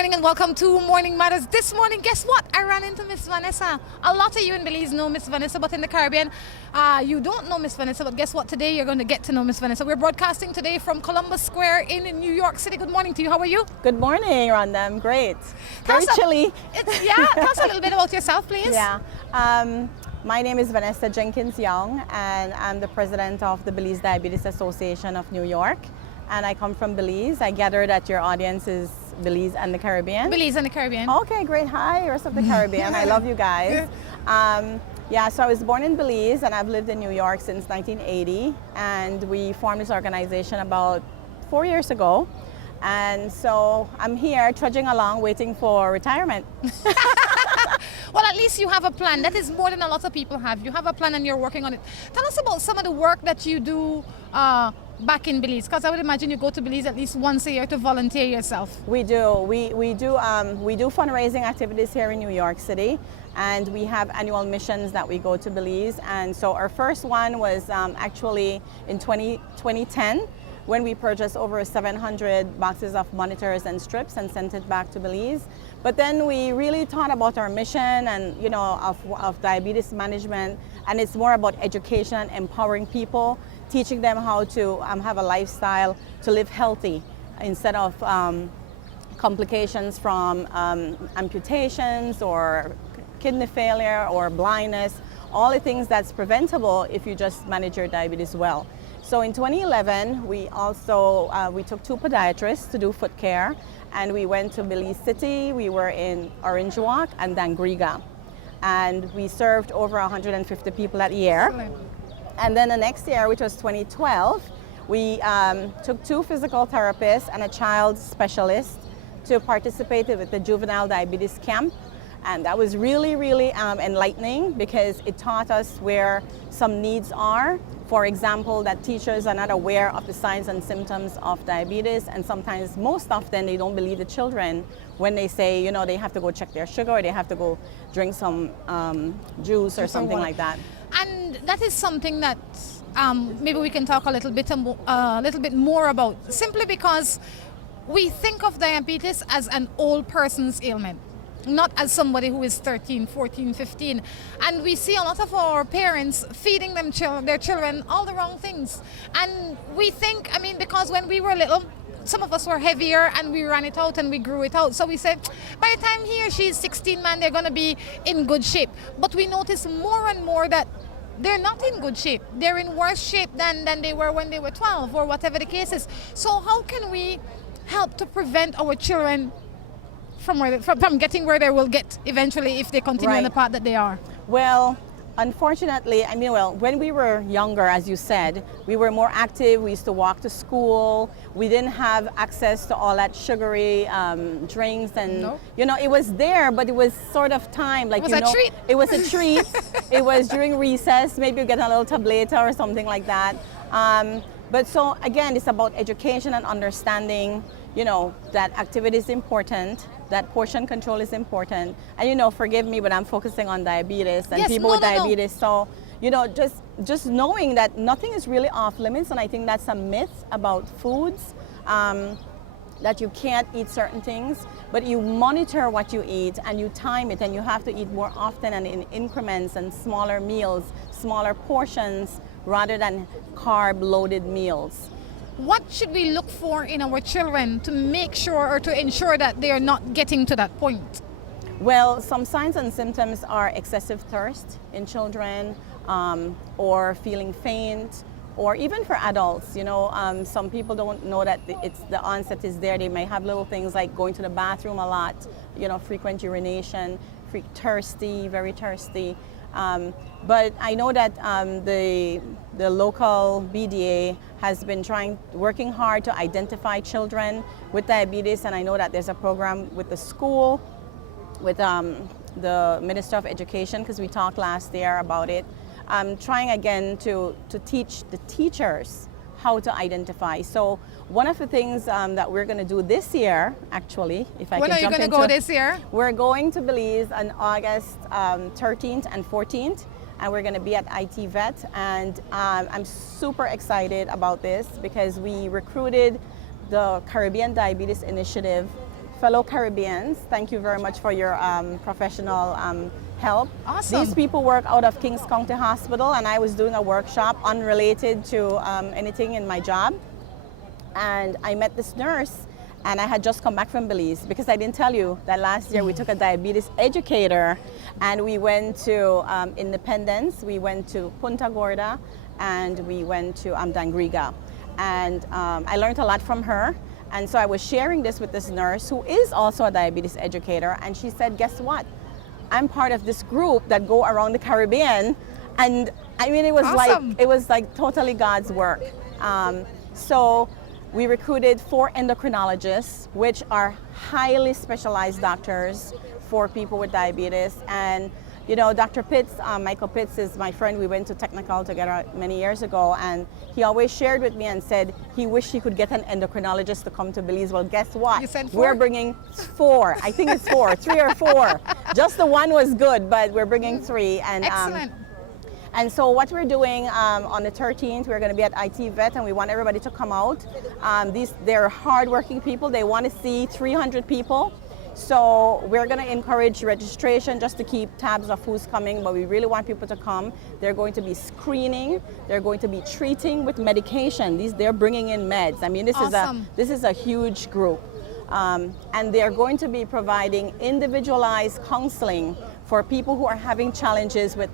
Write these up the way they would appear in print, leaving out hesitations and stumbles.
morning and welcome to Morning Matters. This morning, guess what? I ran into Miss Vanessa. A lot of you in Belize know Miss Vanessa, but in the Caribbean, you don't know Miss Vanessa. But guess what? Today, you're going to get to know Miss Vanessa. We're broadcasting today from Columbus Square in New York City. Good morning to you. How are you? Good morning, Rhonda. I'm great. Very chilly. Tell us a little bit about yourself, please. My name is Vanessa Jenkins Young, and I'm the president of the Belize Diabetes Association of New York. And I come from Belize. I gather that your audience is Belize and the Caribbean. Belize and the Caribbean. Okay, great. Hi, rest of the Caribbean. I love you guys. So I was born in Belize and I've lived in New York since 1980. And we formed this organization about 4 years ago. And so I'm here trudging along waiting for retirement. Well, at least you have a plan. That is more than a lot of people have. You have a plan and you're working on it. Tell us about some of the work that you do back in Belize, because I would imagine you go to Belize at least once a year to volunteer yourself. We do. We do fundraising activities here in New York City, and we have annual missions that we go to Belize. And so our first one was actually in 2010. When we purchased over 700 boxes of monitors and strips and sent it back to Belize. But then we really thought about our mission and of diabetes management, and it's more about education, empowering people, teaching them how to have a lifestyle to live healthy instead of complications from amputations or kidney failure or blindness, all the things that's preventable if you just manage your diabetes well. So in 2011, we also we took 2 podiatrists to do foot care, and we went to Belize City. We were in Orange Walk and Dangriga, and we served over 150 people that year. Excellent. And then the next year, which was 2012, we took 2 physical therapists and a child specialist to participate with the juvenile diabetes camp. And that was really, really enlightening, because it taught us where some needs are. For example, that teachers are not aware of the signs and symptoms of diabetes, and sometimes, most often, they don't believe the children when they say, they have to go check their sugar, or they have to go drink some juice or something like that. And that is something that maybe we can talk a little bit more about, simply because we think of diabetes as an old person's ailment, not as somebody who is 13, 14, 15. And we see a lot of our parents feeding their children all the wrong things. And we think, because when we were little, some of us were heavier and we ran it out and we grew it out. So we said, by the time he or she is 16, man, they're going to be in good shape. But we notice more and more that they're not in good shape. They're in worse shape than they were when they were 12 or whatever the case is. So how can we help to prevent our children from getting where they will get eventually if they continue on the path that they are? Well, unfortunately, when we were younger, as you said, we were more active. We used to walk to school. We didn't have access to all that sugary drinks, and it was there, but it was sort of time. It was a treat. It was a treat. It was during recess. Maybe you get a little tableta or something like that. But so again, it's about education and understanding, that activity is important, that portion control is important. And forgive me, but I'm focusing on diabetes and people with diabetes. So, just knowing that nothing is really off limits, and I think that's a myth about foods, that you can't eat certain things, but you monitor what you eat and you time it, and you have to eat more often and in increments and smaller meals, smaller portions, rather than carb-loaded meals. What should we look for in our children to make sure or to ensure that they are not getting to that point? Well, some signs and symptoms are excessive thirst in children, or feeling faint, or even for adults. Some people don't know that the onset is there. They may have little things like going to the bathroom a lot, frequent urination, thirsty, very thirsty. But I know that the local BDA has been working hard to identify children with diabetes, and I know that there's a program with the school, with the Minister of Education, because we talked last year about it. Trying again to teach the teachers how to identify. So one of the things that we're going to do this year, actually, if I when can are jump you going to go this year? We're going to Belize on August 13th and 14th, and we're going to be at IT Vet, and I'm super excited about this because we recruited the Caribbean Diabetes Initiative fellow Caribbeans, thank you very much for your professional help. Awesome. These people work out of Kings County Hospital, and I was doing a workshop unrelated to anything in my job. And I met this nurse, and I had just come back from Belize, because I didn't tell you that last year we took a diabetes educator, and we went to Independence, we went to Punta Gorda, and we went to Dangriga. And I learned a lot from her. And so I was sharing this with this nurse who is also a diabetes educator, and she said, guess what? I'm part of this group that go around the Caribbean. And I mean, it was Awesome. like totally God's work. So we recruited 4 endocrinologists, which are highly specialized doctors for people with diabetes. And you know, Dr. Pitts, Michael Pitts is my friend. We went to Technical together many years ago, and he always shared with me and said he wished he could get an endocrinologist to come to Belize. Well, guess what? You said 4? We're bringing 4. I think it's 4, 3 or 4. Just the one was good, but we're bringing 3. And Excellent. and so what we're doing on the 13th, we're going to be at IT Vet, and we want everybody to come out. They're hardworking people. They want to see 300 people. So we're going to encourage registration just to keep tabs of who's coming, but we really want people to come. They're going to be screening. They're going to be treating with medication. They're bringing in meds. I mean, Awesome. this is a huge group. And they're going to be providing individualized counseling for people who are having challenges with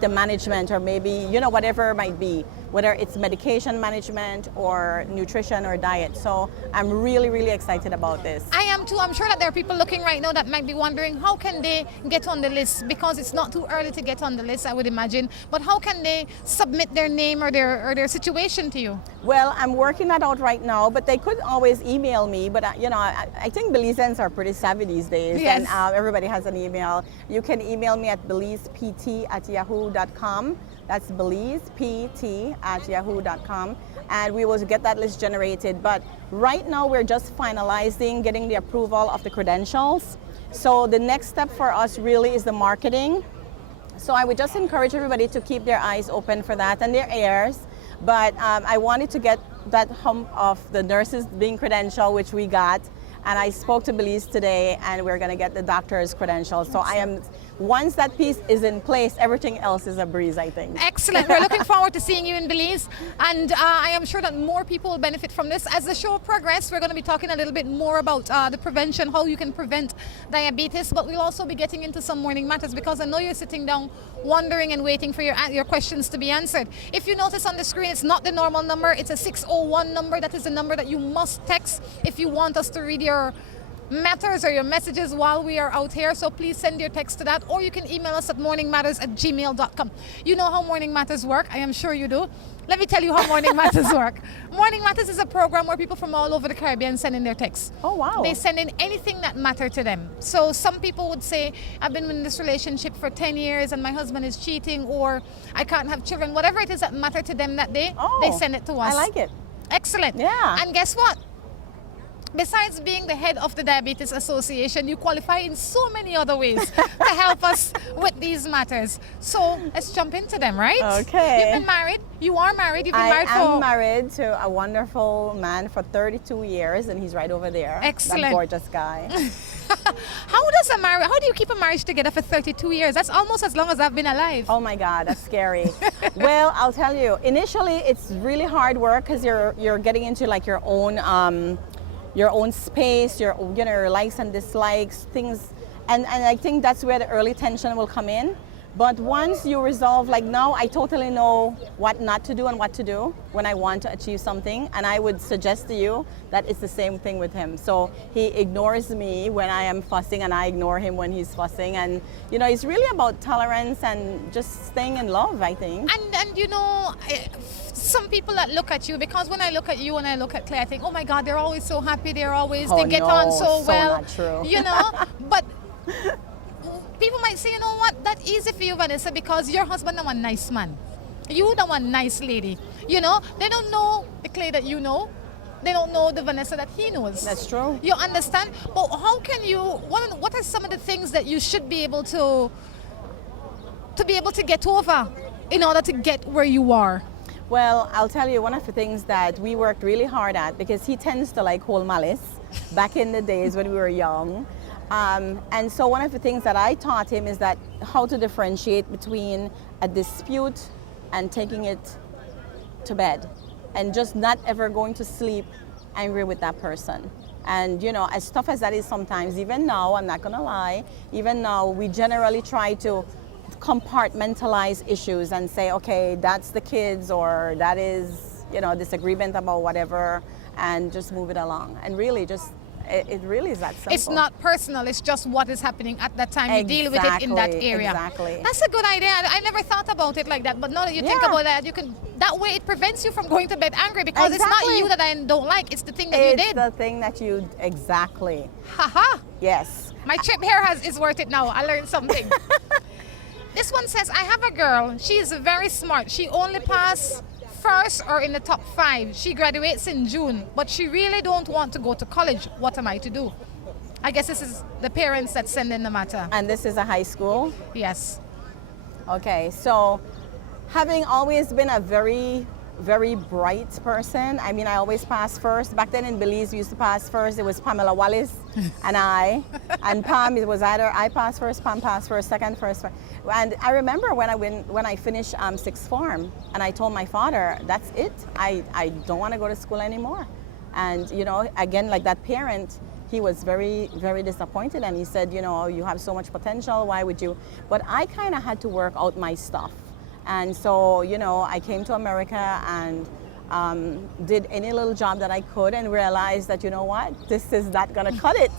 the management, or maybe, you know, whatever it might be, whether it's medication management or nutrition or diet. So I'm really, really excited about this. I am too. I'm sure that there are people looking right now that might be wondering, how can they get on the list? Because it's not too early to get on the list, I would imagine. But how can they submit their name or their situation to you? Well, I'm working that out right now, but they could always email me. But you know, I think Belizeans are pretty savvy these days, Yes. and everybody has an email. You can email me at belizept@yahoo.com. That's belizept@yahoo.com, and we will get that list generated. But right now we're just finalizing getting the approval of the credentials. So the next step for us really is the marketing. So I would just encourage everybody to keep their eyes open for that and their ears. But I wanted to get that hump of the nurses being credentialed, which we got. And I spoke to Belize today, and we're going to get the doctor's credentials. So once that piece is in place, everything else is a breeze, I think. Excellent. We're looking forward to seeing you in Belize, and I am sure that more people will benefit from this. As the show progresses, we're going to be talking a little bit more about the prevention, how you can prevent diabetes, but we'll also be getting into some morning matters, because I know you're sitting down wondering and waiting for your questions to be answered. If you notice on the screen, it's not the normal number, it's a 601 number. That is the number that you must text if you want us to read your matters or your messages while we are out here. So please send your text to that, or you can email us at morningmatters@gmail.com. You know how Morning Matters work, I am sure you do. Let me tell you how Morning Matters work. Morning Matters is a program where people from all over the Caribbean send in their texts. Oh, wow. They send in anything that matters to them. So some people would say, I've been in this relationship for 10 years and my husband is cheating, or I can't have children. Whatever it is that matters to them that day, they send it to us. I like it. Excellent. Yeah. And guess what? Besides being the head of the Diabetes Association, you qualify in so many other ways to help us with these matters. So let's jump into them, right? Okay. You've been married. You are married. You've been married for... I am married to a wonderful man for 32 years, and he's right over there. Excellent. That gorgeous guy. How do you keep a marriage together for 32 years? That's almost as long as I've been alive. Oh my God, that's scary. Well, I'll tell you, initially it's really hard work, because you're getting into like your own space, your likes and dislikes, things, and I think that's where the early tension will come in. But once you resolve, like now I totally know what not to do and what to do when I want to achieve something, and I would suggest to you that it's the same thing with him. So he ignores me when I am fussing, and I ignore him when he's fussing, and you know, it's really about tolerance and just staying in love, I think. And you know, some people that look at you, because when I look at you and I look at Claire, I think, oh my God, they're always so happy, they get on so well. Not true. You know, but people might say, you know what, that's easy for you, Vanessa, because your husband is one nice man. You the one nice lady. You know, they don't know the Claire that you know. They don't know the Vanessa that he knows. That's true. You understand? But how can you, what are some of the things that you should be able to be able to get over in order to get where you are? Well, I'll tell you one of the things that we worked really hard at, because he tends to like hold malice back in the days when we were young. And so one of the things that I taught him is that how to differentiate between a dispute and taking it to bed, and just not ever going to sleep angry with that person. And you know, as tough as that is sometimes, even now, I'm not gonna lie, even now we generally try to compartmentalize issues and say, okay, that's the kids, or that is, you know, disagreement about whatever, and just move it along. And really just, it really is that simple. It's not personal, it's just what is happening at that time. You deal with it in that area. Exactly. That's a good idea. I never thought about it like that, but now that you think Yeah. about that, you can, that way it prevents you from going to bed angry, because it's not Exactly. you that I don't like, it's the thing that you It's did. the thing that you, exactly. Haha. Yes. My trip here is worth it now. I learned something. This one says, I have a girl. She is very smart. She only passed first or in the top 5. She graduates in June, but she really don't want to go to college. What am I to do? I guess this is the parents that send in the matter. And this is a high school. Yes. Okay, so having always been a very, very bright person, I mean, I always pass first. Back then in Belize, we used to pass first. It was Pamela Wallace and I. And Pam, it was either I passed first, Pam passed first, second, first. And I remember when I finished sixth form, and I told my father, that's it. I don't want to go to school anymore. And, you know, again, like that parent, he was very, very disappointed. And he said, you know, you have so much potential. Why would you? But I kind of had to work out my stuff. And so, you know, I came to America and did any little job that I could, and realized that, you know what, this is not gonna cut it.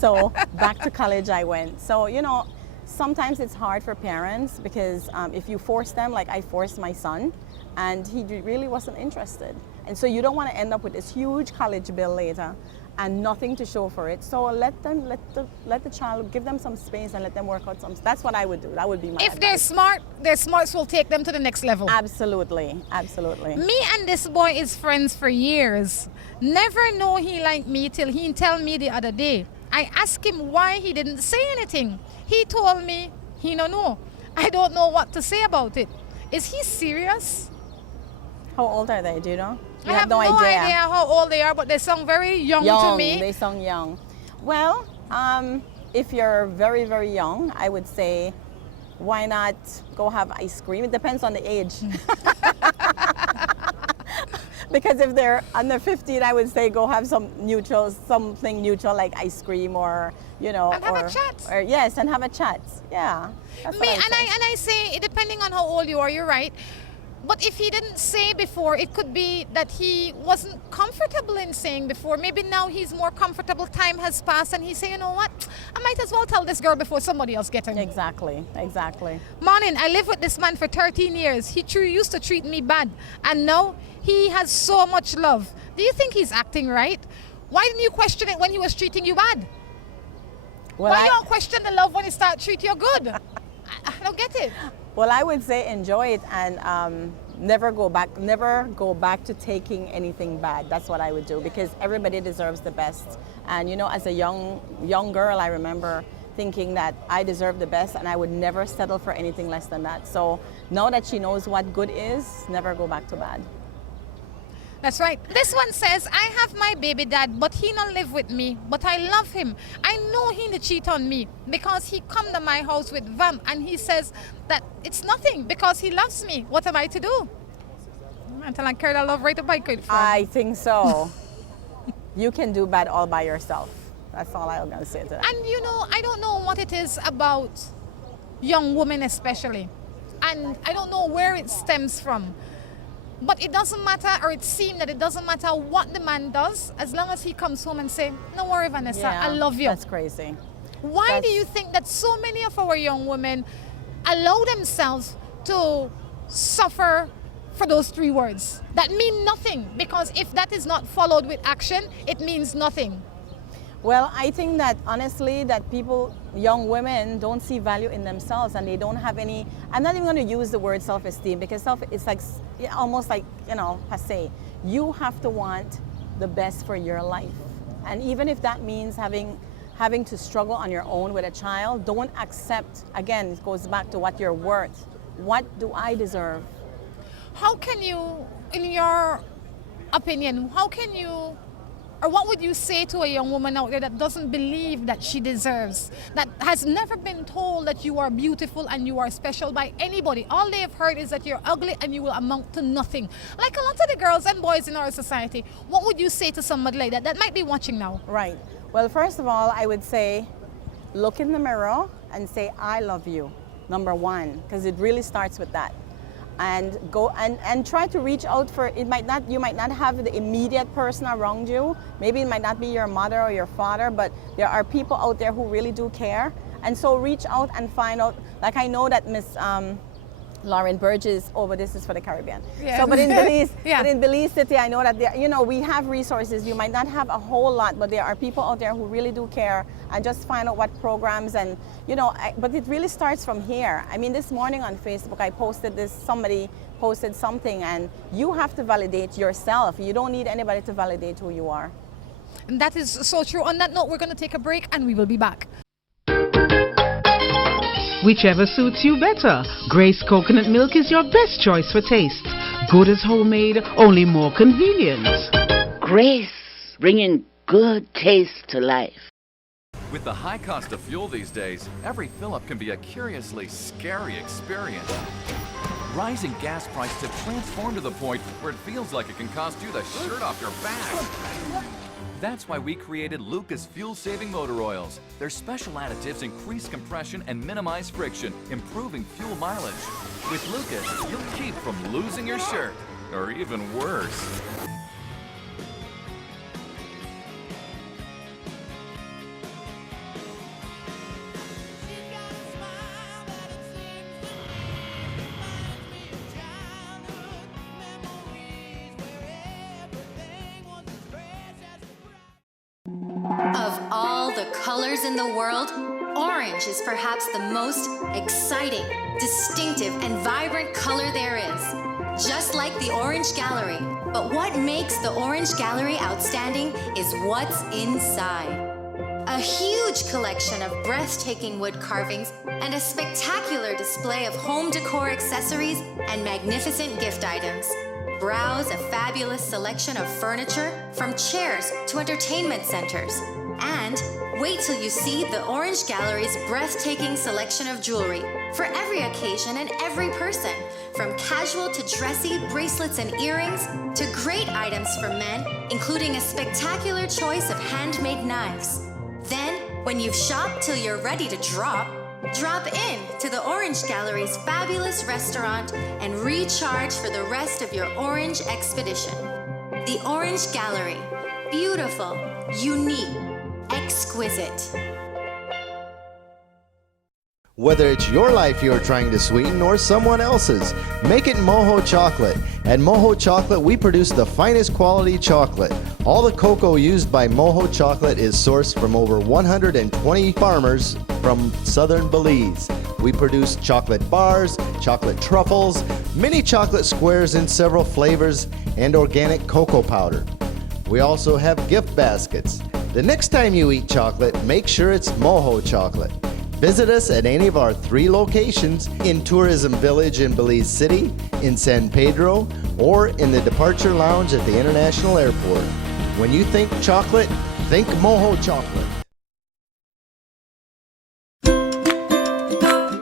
So back to college I went. So, you know, sometimes it's hard for parents, because if you force them, like I forced my son, and he really wasn't interested. And so you don't want to end up with this huge college bill later and nothing to show for it. So let the child, give them some space and let them work out some. That's what I would do. That would be my If advice. their smarts will take them to the next level. Absolutely, absolutely. Me and this boy is friends for years. Never know he liked me till he tell me the other day. I asked him why he didn't say anything. He told me he no know. I don't know what to say about it. Is he serious? How old are they? Do you know? You I have no idea how old they are, but they sound very young to me. They sound young. Well, if you're very, very young, I would say, why not go have ice cream? It depends on the age. Because if they're under 15, I would say go have something neutral like ice cream, or, you know, And have a chat. Or yes, and have a chat. Yeah. That's what Me, I'd say. I say, depending on how old you are, you're right. But if he didn't say before, it could be that he wasn't comfortable in saying before. Maybe now he's more comfortable, time has passed, and he's saying, you know what, I might as well tell this girl before somebody else gets her. Exactly, exactly. Morning, I lived with this man for 13 years. He used to treat me bad, and now he has so much love. Do you think he's acting right? Why didn't you question it when he was treating you bad? Well, Why you don't question the love when he start treating you good? I don't get it. Well, I would say enjoy it, and never go back to taking anything bad. That's what I would do, because everybody deserves the best. And you know, as a young girl, I remember thinking that I deserve the best, and I would never settle for anything less than that. So now that she knows what good is, never go back to bad. That's right. This one says, I have my baby dad, but he not live with me. But I love him. I know he not cheat on me because he come to my house with vamp, and he says that it's nothing because he loves me. What am I to do? Until I carry that love right up my credit for. I think so. You can do bad all by yourself. That's all I'm gonna say to that. And you know, I don't know what it is about young women especially. And I don't know where it stems from. But it doesn't matter, or it seems that it doesn't matter what the man does, as long as he comes home and say, no worry, Vanessa, Yeah, I love you. That's crazy. Why do that's- you think that so many of our young women allow themselves to suffer for those 3 words that mean nothing? Because if that is not followed with action, it means nothing. Well, I think that honestly, that people, young women, don't see value in themselves, and they don't have any. I'm not even going to use the word self-esteem, because it's like almost like, you know, passe. You have to want the best for your life, and even if that means having to struggle on your own with a child, don't accept. Again, it goes back to what you're worth. What do I deserve? how can you, in your opinion, how can you, or what would you say to a young woman out there that doesn't believe that she deserves, that has never been told that you are beautiful and you are special by anybody? All they have heard is that you're ugly and you will amount to nothing. Like a lot of the girls and boys in our society, what would you say to somebody like that might be watching now? Right. Well, first of all, I would say, look in the mirror and say, I love you, number one, because it really starts with that. And go and try to reach out for, you might not have the immediate person around you. Maybe it might not be your mother or your father, but there are people out there who really do care. And so reach out and find out, like I know that Miss Lauren Burgess, but this is for the Caribbean. Yeah. So, but in Belize, Yeah. but in Belize City, I know that there, we have resources. You might not have a whole lot, but there are people out there who really do care, and just find out what programs and but it really starts from here. I mean, this morning on Facebook, I posted this. Somebody posted something, and you have to validate yourself. You don't need anybody to validate who you are. And that is so true. On that note, we're going to take a break and we will be back. Whichever suits you better. Grace Coconut Milk is your best choice for taste. Good as homemade, only more convenient. Grace, bringing good taste to life. With the high cost of fuel these days, every fill-up can be a curiously scary experience. Rising gas prices have transformed to the point where it feels like it can cost you the shirt off your back. That's why we created Lucas fuel-saving motor oils. Their special additives increase compression and minimize friction, improving fuel mileage. With Lucas, you'll keep from losing your shirt, or even worse. Of all the colors in the world, orange is perhaps the most exciting, distinctive, and vibrant color there is. Just like the Orange Gallery. But what makes the Orange Gallery outstanding is what's inside. A huge collection of breathtaking wood carvings and a spectacular display of home decor accessories and magnificent gift items. Browse a fabulous selection of furniture, from chairs to entertainment centers. And wait till you see the Orange Gallery's breathtaking selection of jewelry for every occasion and every person, from casual to dressy bracelets and earrings to great items for men, including a spectacular choice of handmade knives. Then, when you've shopped till you're ready to drop in to the Orange Gallery's fabulous restaurant and recharge for the rest of your orange expedition. The Orange Gallery. Beautiful, unique, exquisite. Whether it's your life you're trying to sweeten or someone else's, make it Moho Chocolate. At Moho Chocolate, we produce the finest quality chocolate. All the cocoa used by Moho Chocolate is sourced from over 120 farmers from southern Belize. We produce chocolate bars, chocolate truffles, mini chocolate squares in several flavors, and organic cocoa powder. We also have gift baskets. The next time you eat chocolate, make sure it's Moho Chocolate. Visit us at any of our 3 locations in Tourism Village in Belize City, in San Pedro, or in the Departure Lounge at the International Airport. When you think chocolate, think Moho Chocolate.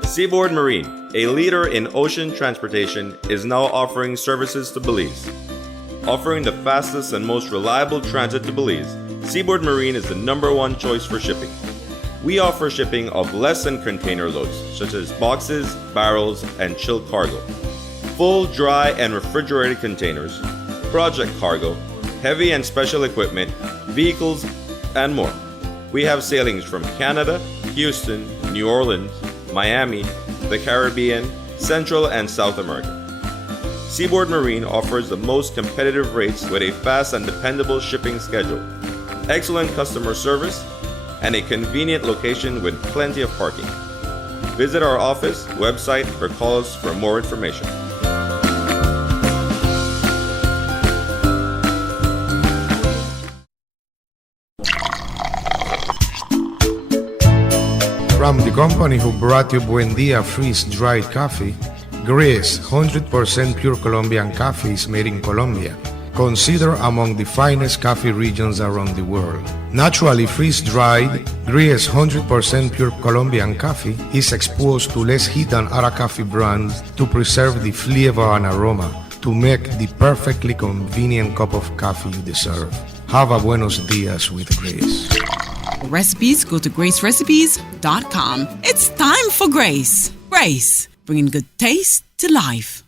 Seaboard Marine, a leader in ocean transportation, is now offering services to Belize. Offering the fastest and most reliable transit to Belize, Seaboard Marine is the #1 choice for shipping. We offer shipping of less than container loads, such as boxes, barrels, and chilled cargo, full, dry, and refrigerated containers, project cargo, heavy and special equipment, vehicles, and more. We have sailings from Canada, Houston, New Orleans, Miami, the Caribbean, Central and South America. Seaboard Marine offers the most competitive rates with a fast and dependable shipping schedule, excellent customer service, and a convenient location with plenty of parking. Visit our office, website, or call us for more information. From the company who brought you Buen Dia freeze-dried coffee, Grace 100% pure Colombian coffee is made in Colombia, considered among the finest coffee regions around the world. Naturally freeze-dried, Grace 100% pure Colombian coffee is exposed to less heat than other coffee brands to preserve the flavor and aroma to make the perfectly convenient cup of coffee you deserve. Have a buenos dias with Grace. Recipes, go to gracerecipes.com. It's time for Grace. Grace, bringing good taste to life.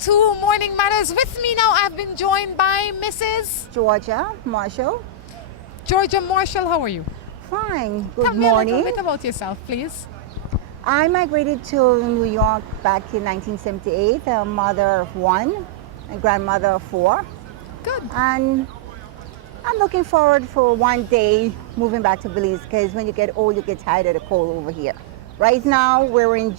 To Morning Matters. With me now, I've been joined by Mrs. Georgia Marshall. Georgia Marshall, how are you? Fine. Good Tell morning. me a little bit about yourself, please. I migrated to New York back in 1978, a mother of one, a grandmother of four. Good. And I'm looking forward for one day moving back to Belize, because when you get old, you get tired of the cold over here. Right now, we're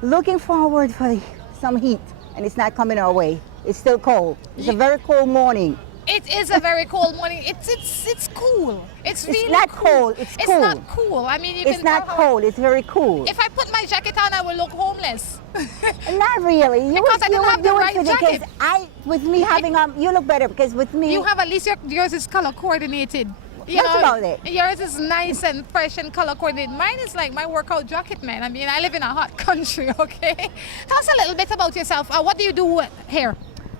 looking forward for some heat. And it's not coming our way. It's still cold. It's a very cold morning. It is a very cold morning. It's cool. It's really not cool. cold. It's cool. It's not cool. I mean, it's not cold. It's very cool. If I put my jacket on, I will look homeless. Not really. Because I don't have the right jacket. With me having you look better, because with me you have at least yours is color coordinated. That's about it. Yours is nice and fresh and color coordinated. Mine is like my workout jacket, man. I mean, I live in a hot country, okay? Tell us a little bit about yourself. What do you do here?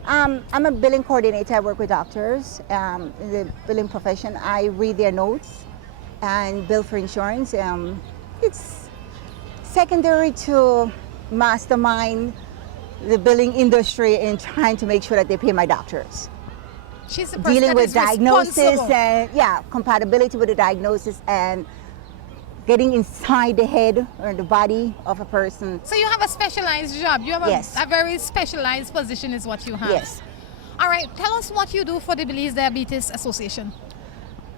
I'm a billing coordinator. I work with doctors in the billing profession. I read their notes and bill for insurance. It's secondary to mastermind the billing industry in trying to make sure that they pay my doctors. She's the person dealing that with is diagnosis and compatibility with the diagnosis and getting inside the head or the body of a person. So you have a specialized job. You have a very specialized position is what you have. Yes. All right, tell us what you do for the Belize Diabetes Association.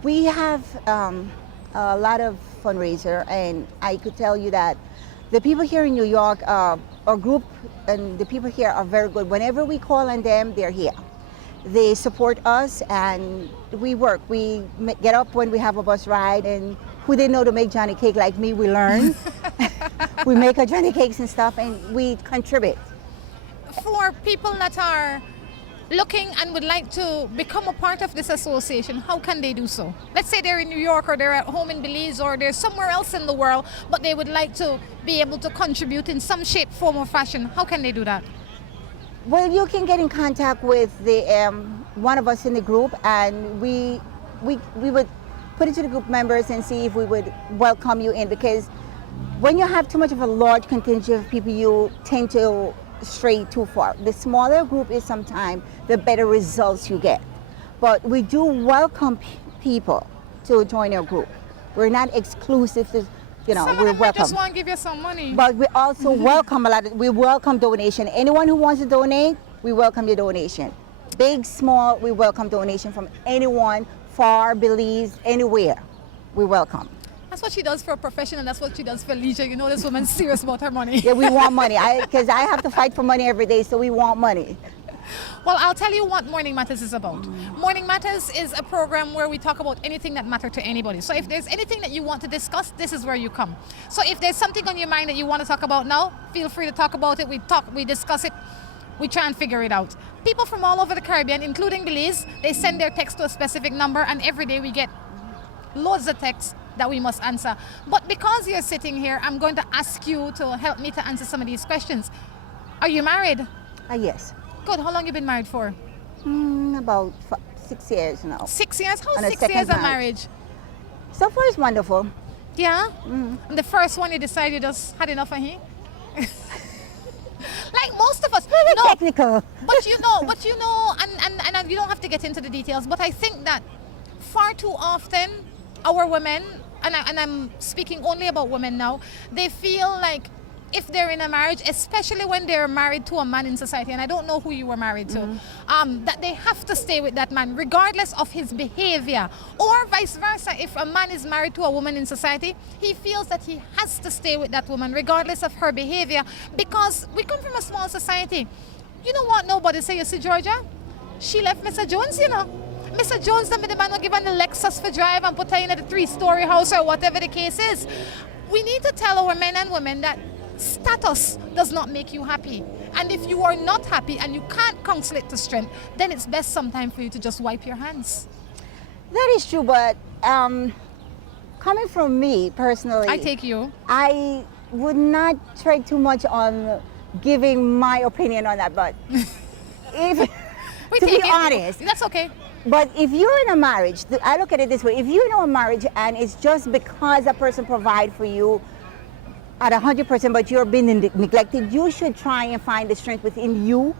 We have a lot of fundraiser, and I could tell you that the people here in New York, our group and the people here are very good. Whenever we call on them, they're here. They support us and we work. We get up when we have a bus ride, and who didn't know to make Johnny cake like me, we learn. We make our Johnny cakes and stuff, and we contribute. For people that are looking and would like to become a part of this association, how can they do so? Let's say they're in New York, or they're at home in Belize, or they're somewhere else in the world, but they would like to be able to contribute in some shape, form, or fashion. How can they do that? Well, you can get in contact with the one of us in the group, and we would put it to the group members and see if we would welcome you in, because when you have too much of a large contingent of people, you tend to stray too far. The smaller group is sometimes the better results you get. But we do welcome people to join our group. We're not exclusive to, we're welcome. Just want to give you some money. But we also welcome we welcome donation. Anyone who wants to donate, we welcome your donation. Big, small, we welcome donation from anyone, far, Belize, anywhere. We welcome. That's what she does for a profession, and that's what she does for leisure. You know, this woman's serious about her money. Yeah, we want money. Because I have to fight for money every day, so we want money. Well, I'll tell you what Morning Matters is about. Morning Matters is a program where we talk about anything that matters to anybody. So if there's anything that you want to discuss, this is where you come. So if there's something on your mind that you want to talk about now, feel free to talk about it. We discuss it. We try and figure it out. People from all over the Caribbean, including Belize, they send their text to a specific number, and every day we get loads of texts that we must answer. But because you're sitting here, I'm going to ask you to help me to answer some of these questions. Are you married? Yes. Good. How long have you been married for? About 6 years now. 6 years? How's 6 years of marriage? So far, it's wonderful. Yeah? And the first one you decided you just had enough of him? Like most of us. Very technical. But you know, and you don't have to get into the details, but I think that far too often our women and I'm speaking only about women now, they feel like if they're in a marriage, especially when they're married to a man in society, and I don't know who you were married to, that they have to stay with that man regardless of his behavior, or vice versa. If a man is married to a woman in society, he feels that he has to stay with that woman regardless of her behavior, because we come from a small society. You know what nobody say? You see, Georgia, she left Mr. Jones, you know. Mr. Jones, the man will give her the Lexus for drive and put her in a 3-story house or whatever the case is. We need to tell our men and women that status does not make you happy. And if you are not happy and you can't counsel it to strength, then it's best sometime for you to just wipe your hands. That is true, but coming from me personally, I take you. I would not tread too much on giving my opinion on that, but if to be honest, that's okay. But if you're in a marriage, I look at it this way: if you're in a marriage and it's just because a person provides for you at 100%, but you're being neglected, you should try and find the strength within you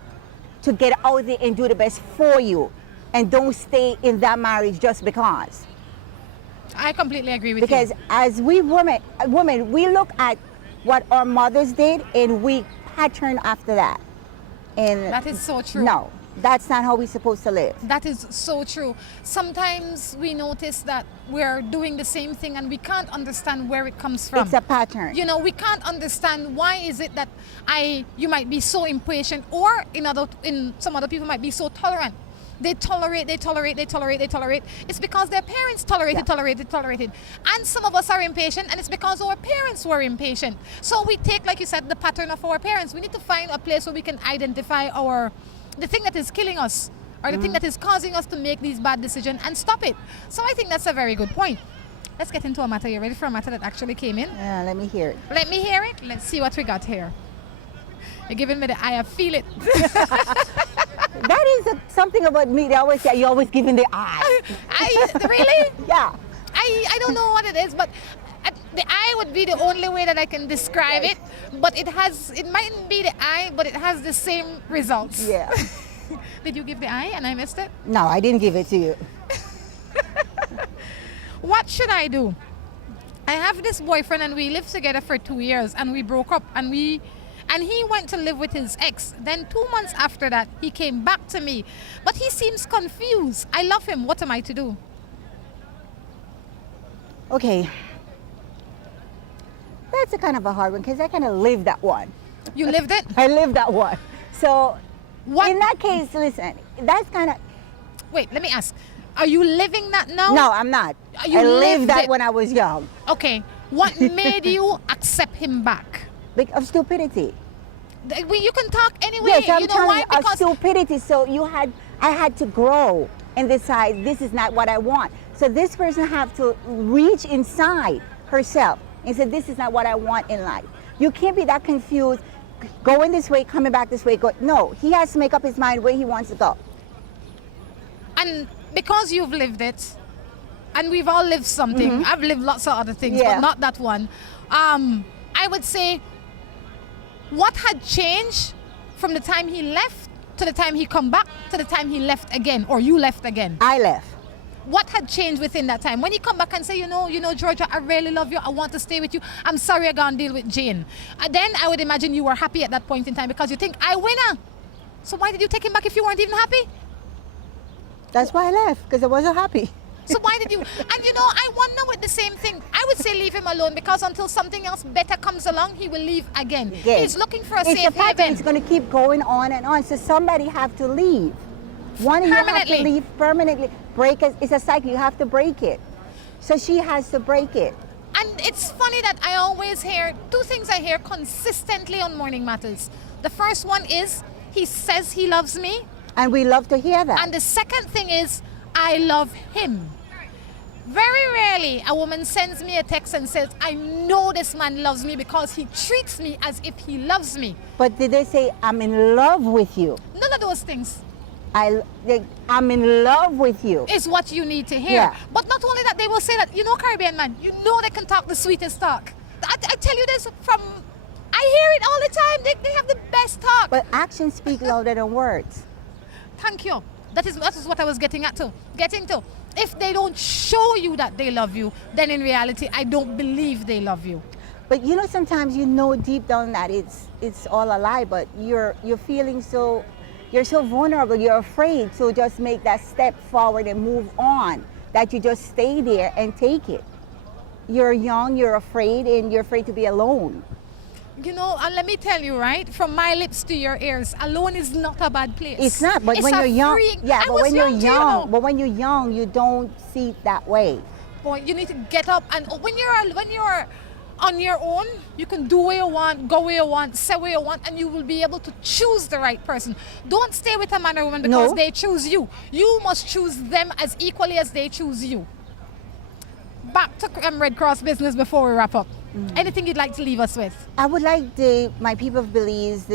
to get out there and do the best for you, and don't stay in that marriage just because. I completely agree with because you. As we women, we look at what our mothers did and we pattern after that. And that is so true. No, that's not how we're supposed to live. That is so true. Sometimes we notice that we're doing the same thing and we can't understand where it comes from. It's a pattern. You know, we can't understand why is it that you might be so impatient, or in some other people might be so tolerant. They tolerate. It's because their parents tolerated. And some of us are impatient, and it's because our parents were impatient. So we take, like you said, the pattern of our parents. We need to find a place where we can identify the thing that is killing us, or the thing that is causing us to make these bad decisions, and stop it. So I think that's a very good point. Let's get into a matter. You ready for a matter that actually came in? Let me hear it. Let me hear it. Let's see what we got here. You're giving me the eye. I feel it. That is something about me. They always say, you're always giving the eye. Really? Yeah. I don't know what it is, but the eye would be the only way that I can describe it. But it mightn't be the eye, but it has the same results. Yeah. Did you give the eye and I missed it? No, I didn't give it to you. What should I do? I have this boyfriend and we lived together for 2 years and we broke up and he went to live with his ex. Then 2 months after that, he came back to me. But he seems confused. I love him. What am I to do? Okay. That's a kind of a hard one because I kind of lived that one. You lived it? I lived that one. So in that case, listen, that's kind of... Wait, let me ask. Are you living that now? No, I'm not. You I lived that it when I was young. Okay. What made you accept him back? Of stupidity. You can talk anyway. Yes, I'm you know telling why? you, Because of stupidity. So I had to grow and decide this is not what I want. So this person have to reach inside herself and say, this is not what I want in life. You can't be that confused, going this way, coming back this way. No, he has to make up his mind where he wants to go. And because you've lived it, and we've all lived something, I've lived lots of other things, but not that one. I would say, what had changed from the time he left to the time he come back to the time he left again, or you left again? I left. What had changed within that time? When you come back and say, you know, Georgia, I really love you. I want to stay with you. I'm sorry I can't deal with Jane. Then I would imagine you were happy at that point in time because you think, I win her. So why did you take him back if you weren't even happy? That's why I left, because I wasn't happy. So why did you? And I wonder with the same thing. I would say leave him alone because until something else better comes along, he will leave again. Yes. He's looking for a safe pattern. haven. It's going to keep going on and on. So somebody have to leave. One of you have to leave permanently. Break it. It's a cycle. You have to break it. So she has to break it. And it's funny that I always hear two things I hear consistently on Morning Matters. The first one is he says he loves me. And we love to hear that. And the second thing is I love him. Very rarely a woman sends me a text and says, I know this man loves me because he treats me as if he loves me. But did they say, I'm in love with you? None of those things. I'm in love with you. Is what you need to hear. Yeah. But not only that, they will say that, Caribbean man, they can talk the sweetest talk. I tell you this I hear it all the time. They have the best talk. But actions speak louder than words. Thank you. That is what I was getting to. if they don't show you that they love you, then in reality, I don't believe they love you. But you know, sometimes you know deep down that it's all a lie, but you're feeling so, you're so vulnerable, you're afraid to just make that step forward and move on, that you just stay there and take it. You're young, you're afraid, and you're afraid to be alone. You know, and let me tell you, right, from my lips to your ears, alone is not a bad place. It's not, but It's when a you're young, freeing- yeah, I but was when you're too, young, but when you're young, you don't see it that way. Boy, you need to get up, and when you're on your own, you can do what you want, go where you want, say what you want, and you will be able to choose the right person. Don't stay with a man or woman because No. they choose you. You must choose them as equally as they choose you. Back to Red Cross business before we wrap up. Anything you'd like to leave us with? I would like my people of Belize,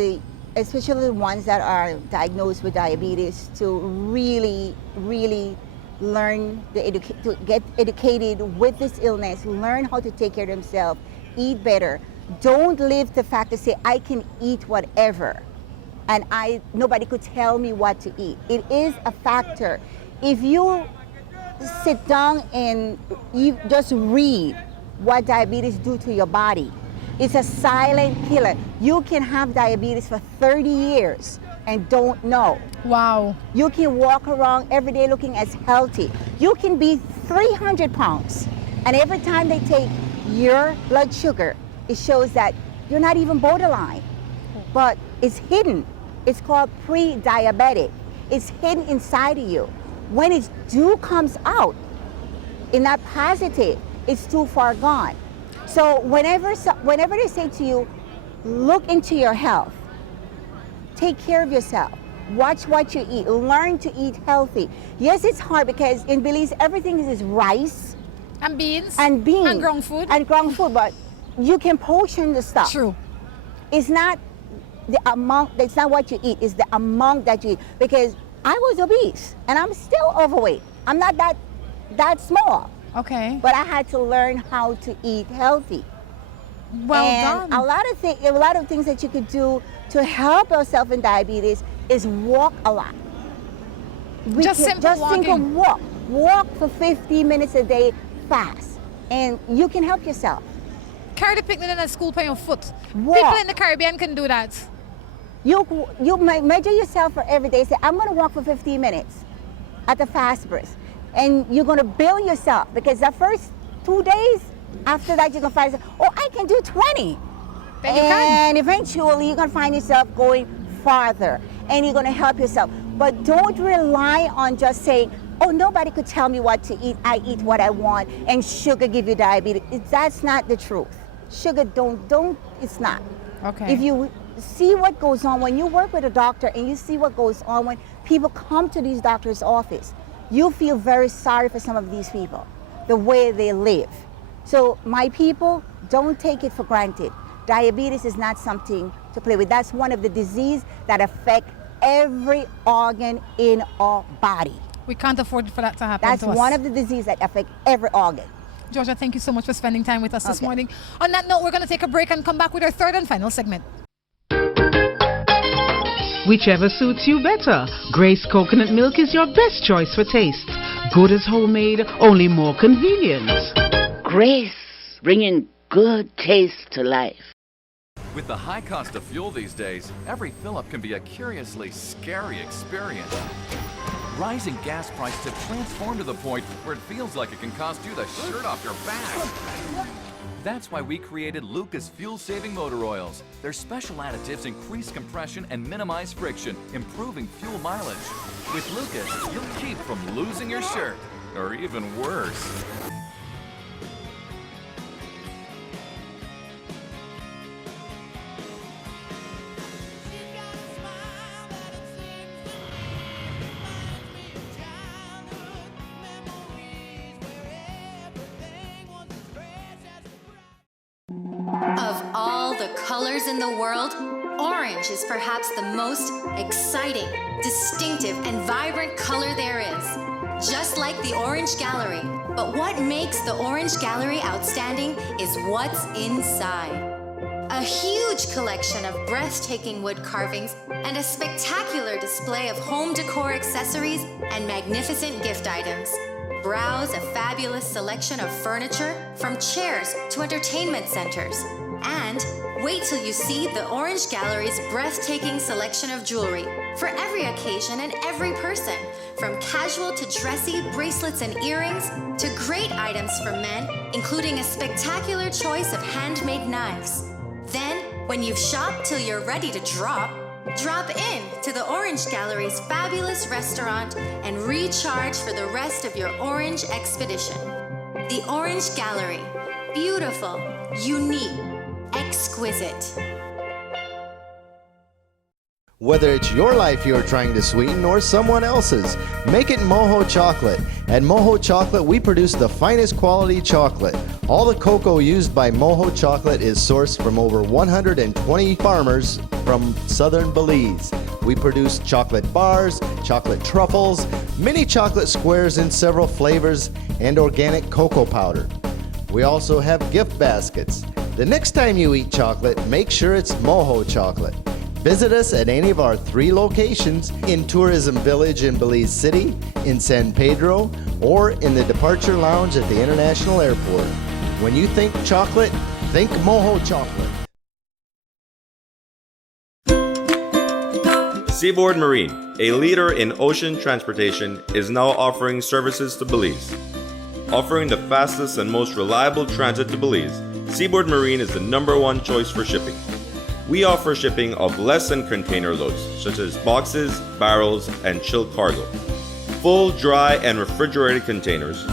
especially the ones that are diagnosed with diabetes, to really, really learn to get educated with this illness, learn how to take care of themselves, eat better. Don't live the fact to say, I can eat whatever, and nobody could tell me what to eat. It is a factor. If you sit down and you just read what diabetes do to your body, it's a silent killer. You can have diabetes for 30 years and don't know. Wow. You can walk around every day looking as healthy. You can be 300 pounds, and every time they take your blood sugar, it shows that you're not even borderline, but it's hidden. It's called pre-diabetic. It's hidden inside of you. When it comes out, in that positive, it's too far gone. So whenever they say to you, look into your health, take care of yourself, watch what you eat, learn to eat healthy. Yes, it's hard because in Belize everything is rice and beans and ground food, but you can portion the stuff. True. It's not the amount. It's not what you eat. It's the amount that you eat. Because I was obese and I'm still overweight. I'm not that small. Okay. But I had to learn how to eat healthy. Well and done. A lot of things that you could do to help yourself in diabetes is walk a lot. Just think of walk. Walk for 15 minutes a day fast, and you can help yourself. Carry the picnic in a school on your foot. Walk. People in the Caribbean can do that. You measure yourself for every day. Say, I'm going to walk for 15 minutes at the fast burst. And you're going to build yourself, because the first 2 days, after that, you're going to find yourself, oh, I can do 20. Then you can. And eventually, you're going to find yourself going farther, and you're going to help yourself. But don't rely on just saying, oh, nobody could tell me what to eat. I eat what I want, and sugar give you diabetes. That's not the truth. Sugar it's not. Okay. If you see what goes on when you work with a doctor and you see what goes on when people come to these doctors' office, you feel very sorry for some of these people, the way they live. So my people, don't take it for granted. Diabetes is not something to play with. That's one of the diseases that affect every organ in our body. We can't afford for that to happen That's to us. one of the diseases that affect every organ. Georgia, thank you so much for spending time with us this morning. On that note, we're going to take a break and come back with our third and final segment. Whichever suits you better. Grace coconut milk is your best choice for taste. Good as homemade, only more convenient. Grace, bringing good taste to life. With the high cost of fuel these days, every fill-up can be a curiously scary experience. Rising gas prices have transformed to the point where it feels like it can cost you the shirt off your back. That's why we created Lucas fuel-saving motor oils. Their special additives increase compression and minimize friction, improving fuel mileage. With Lucas, you'll keep from losing your shirt, or even worse. Of all the colors in the world, orange is perhaps the most exciting, distinctive, and vibrant color there is. Just like the Orange Gallery. But what makes the Orange Gallery outstanding is what's inside. A huge collection of breathtaking wood carvings and a spectacular display of home decor accessories and magnificent gift items. Browse a fabulous selection of furniture, from chairs to entertainment centers. And wait till you see the Orange Gallery's breathtaking selection of jewelry for every occasion and every person. From casual to dressy bracelets and earrings to great items for men, including a spectacular choice of handmade knives. Then, when you've shopped till you're ready to drop in to the Orange Gallery's fabulous restaurant and recharge for the rest of your Orange expedition. The Orange Gallery. Beautiful, unique, exquisite. Whether it's your life you're trying to sweeten or someone else's, make it Moho Chocolate. At Moho Chocolate, we produce the finest quality chocolate. All the cocoa used by Moho Chocolate is sourced from over 120 farmers from southern Belize. We produce chocolate bars, chocolate truffles, mini chocolate squares in several flavors, and organic cocoa powder. We also have gift baskets. The next time you eat chocolate, make sure it's Moho Chocolate. Visit us at any of our 3 locations in Tourism Village in Belize City, in San Pedro, or in the Departure Lounge at the International Airport. When you think chocolate, think Moho Chocolate. Seaboard Marine, a leader in ocean transportation, is now offering services to Belize. Offering the fastest and most reliable transit to Belize, Seaboard Marine is the #1 choice for shipping. We offer shipping of less than container loads, such as boxes, barrels, and chilled cargo, full, dry, and refrigerated containers,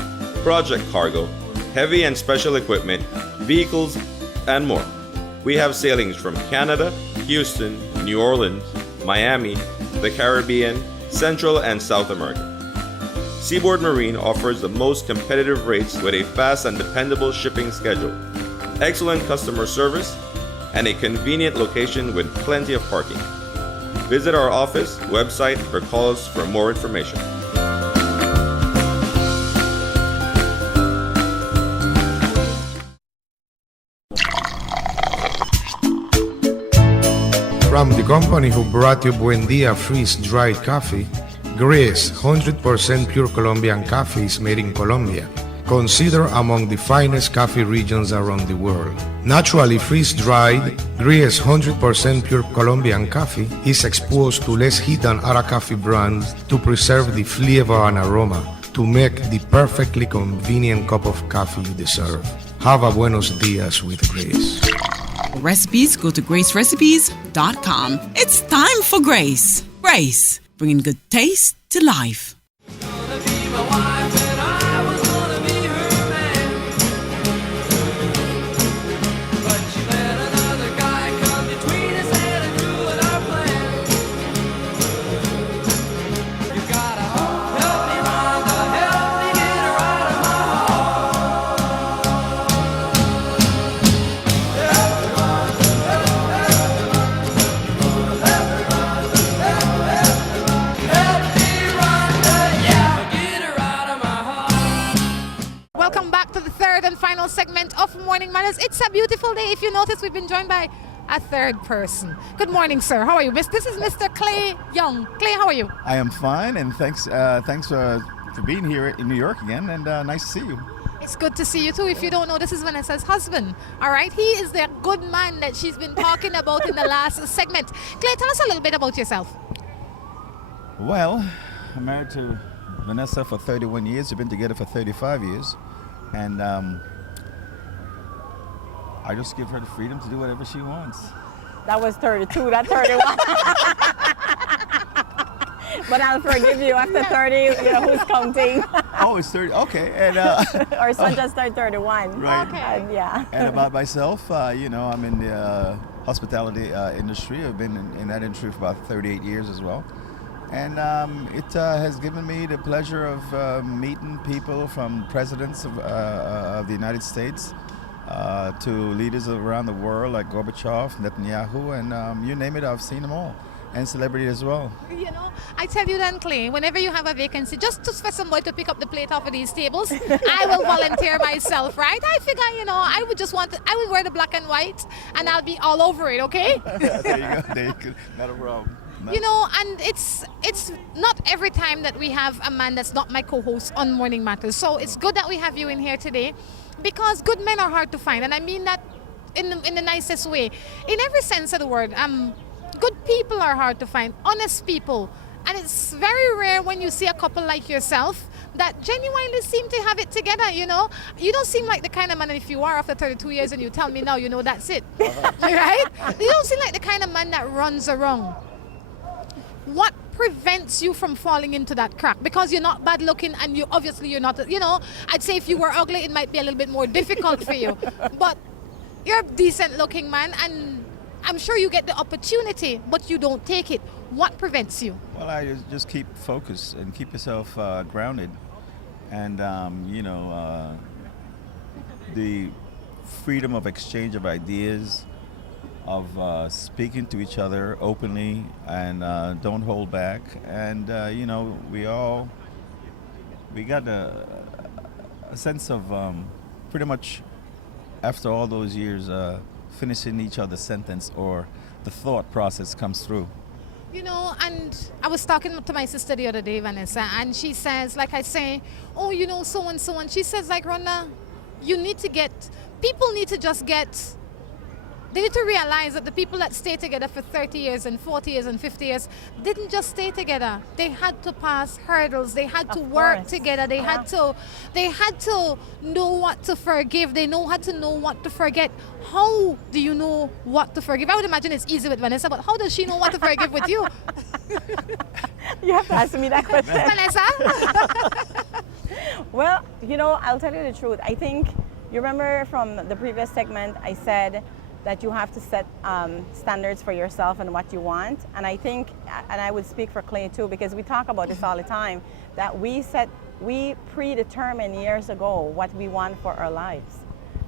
project cargo, heavy and special equipment, vehicles, and more. We have sailings from Canada, Houston, New Orleans, Miami, the Caribbean, Central and South America. Seaboard Marine offers the most competitive rates with a fast and dependable shipping schedule, excellent customer service, and a convenient location with plenty of parking. Visit our office, website, or call us for more information. From the company who brought you Buendia freeze-dried coffee, Gris 100% pure Colombian coffee is made in Colombia, considered among the finest coffee regions around the world. Naturally freeze-dried, Gris 100% pure Colombian coffee is exposed to less heat than other coffee brands to preserve the flavor and aroma to make the perfectly convenient cup of coffee you deserve. Have a buenos dias with Grace. For recipes, go to gracerecipes.com. It's time for Grace. Grace, bringing good taste to life. Segment of Morning Manners. It's a beautiful day. If you notice, we've been joined by a third person. Good morning, sir. How are you? This is Mr. Clay Young. Clay, how are you? I am fine, and thanks for being here in New York again, and nice to see you. It's good to see you too. If you don't know, this is Vanessa's husband. All right, he is the good man that she's been talking about in the last segment. Clay, tell us a little bit about yourself. Well, I'm married to Vanessa for 31 years. We've been together for 35 years, and I just give her the freedom to do whatever she wants. That was 32, not 31. But I'll forgive you after 30, you know, who's counting? Oh, it's 30, okay. And our son just turned 31. Right. Okay. Yeah. And about myself, you know, I'm in the hospitality industry. I've been in that industry for about 38 years as well. And it has given me the pleasure of meeting people from presidents of the United States, to leaders around the world like Gorbachev, Netanyahu, and you name it, I've seen them all. And celebrity as well. You know, I tell you then, Clay, whenever you have a vacancy, just for somebody to pick up the plate off of these tables, I will volunteer myself, right? I figure, you know, I would wear the black and white, and I'll be all over it, okay? There you go. Not a problem. You know, and it's not every time that we have a man that's not my co-host on Morning Matters. So it's good that we have you in here today, because good men are hard to find, and I mean that in the nicest way, in every sense of the word. Good people are hard to find, honest people, and it's very rare when you see a couple like yourself that genuinely seem to have it together. You know, you don't seem like the kind of man, and if you are after 32 years and you tell me now, you know, that's it, right? You don't seem like the kind of man that runs around. What prevents you from falling into that crack? Because you're not bad looking, and you're not, you know, I'd say if you were ugly, it might be a little bit more difficult for you, but you're a decent looking man, and I'm sure you get the opportunity, but you don't take it. What prevents you? Well, I just keep focused and keep yourself grounded, and you know, the freedom of exchange of ideas, of speaking to each other openly, and don't hold back. And you know, we got a sense of pretty much after all those years finishing each other's sentence, or the thought process comes through. You know, and I was talking to my sister the other day, Vanessa, and she says, like I say, oh, you know, so and so, and she says, like, Rhonda, people need to just they need to realize that the people that stay together for 30 years and 40 years and 50 years didn't just stay together. They had to pass hurdles. They had to work together. They had to know what to forgive. They had to know what to forget. How do you know what to forgive? I would imagine it's easy with Vanessa, but how does she know what to forgive with you? You have to ask me that question. Vanessa? Well, you know, I'll tell you the truth. I think, you remember from the previous segment, I said that you have to set standards for yourself and what you want. And I think, and I would speak for Clay too, because we talk about this all the time, that we predetermined years ago what we want for our lives.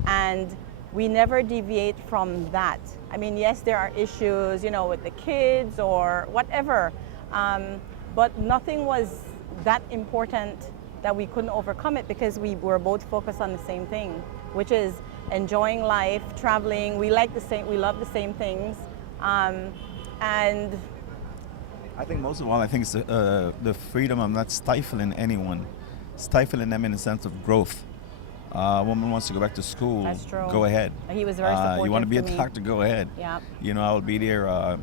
And we never deviate from that. I mean, yes, there are issues, you know, with the kids or whatever, but nothing was that important that we couldn't overcome it, because we were both focused on the same thing, which is enjoying life, traveling. We love the same things, and I think most of all, I think it's the freedom of not stifling anyone, stifling them in the sense of growth. A woman wants to go back to school, that's true. Go ahead. He was very supportive. You want to be a me. doctor, go ahead. Yeah. You know, I will be there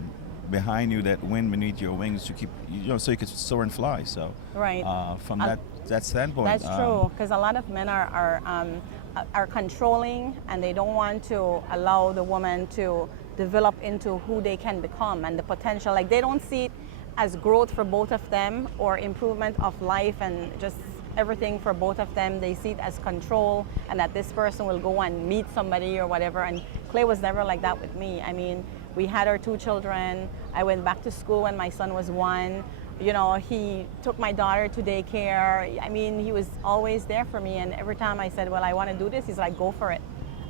behind you, that wind beneath your wings to keep, you know, so you can soar and fly. So right. From that standpoint. That's true, because a lot of men are controlling, and they don't want to allow the woman to develop into who they can become and the potential. Like, they don't see it as growth for both of them, or improvement of life and just everything for both of them. They see it as control, and that this person will go and meet somebody or whatever. And Clay was never like that with me. I mean, we had our 2 children. I went back to school when my son was 1. You know, he took my daughter to daycare. I mean, he was always there for me. And every time I said, well, I want to do this, he's like, go for it.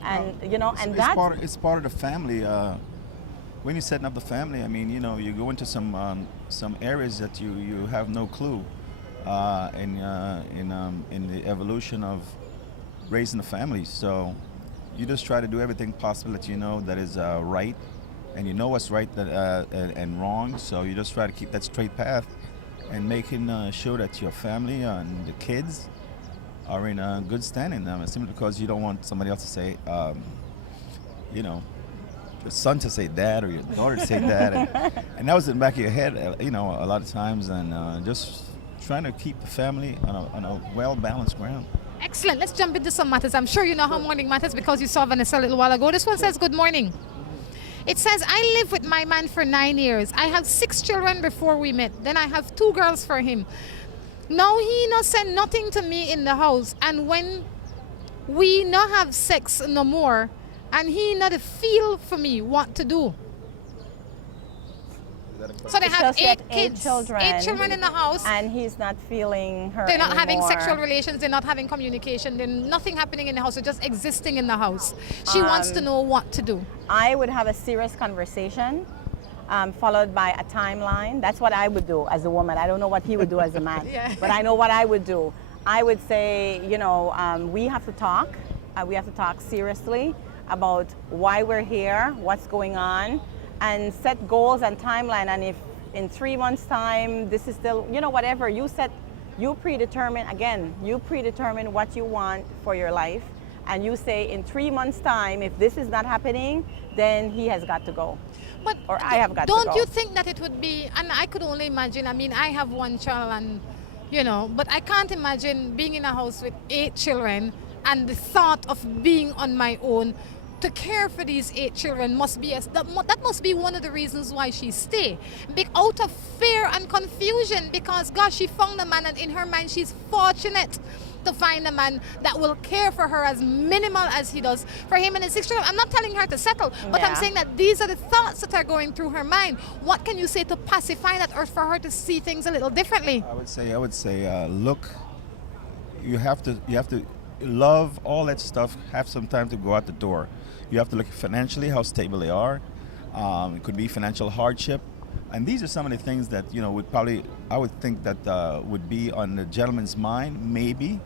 And, you know, and it's part of the family. When you're setting up the family, I mean, you know, you go into some areas that you have no clue in the evolution of raising a family. So you just try to do everything possible that you know that is right, and you know what's right and wrong. So you just try to keep that straight path, and making sure that your family and the kids are in good standing. Simply because you don't want somebody else to say, you know, your son to say dad, or your daughter to say dad, and that was in the back of your head, you know, a lot of times, and just trying to keep the family on a well-balanced ground. Excellent. Let's jump into some matters. I'm sure you know how Morning Matters because you saw Vanessa a little while ago. This one says, good morning. It says, I lived with my man for 9 years. I have 6 children before we met. Then I have 2 girls for him. Now he not send nothing to me in the house. And when we not have sex no more, and he not feel for me what to do. So they have 8 kids, 8 children in the house. And he's not feeling her They're not anymore. having sexual relations, they're not having communication, there's nothing happening in the house, they're just existing in the house. She wants to know what to do. I would have a serious conversation, followed by a timeline. That's what I would do as a woman. I don't know what he would do as a man, but I know what I would do. I would say, you know, we have to talk. We have to talk seriously about why we're here, what's going on, and set goals and timeline. And in 3 months' time, this is still, whatever. You predetermine what you want for your life. And you say in 3 months' time, if this is not happening, then he has got to go. But or I have got to go. Don't you think that it would be, and I could only imagine, I mean, I have one child and, but I can't imagine being in a house with 8 children and the thought of being on my own to care for these 8 children must be, that must be one of the reasons why she stay. Out of fear and confusion, because gosh, she found a man and in her mind she's fortunate to find a man that will care for her as minimal as he does for him and his 6 children. I'm not telling her to settle, but I'm saying that these are the thoughts that are going through her mind. What can you say to pacify that or for her to see things a little differently? I would say, look, you have to love all that stuff. Have some time to go out the door. You have to look financially, how stable they are. It could be financial hardship. And these are some of the things that, I would think that would be on the gentleman's mind, maybe.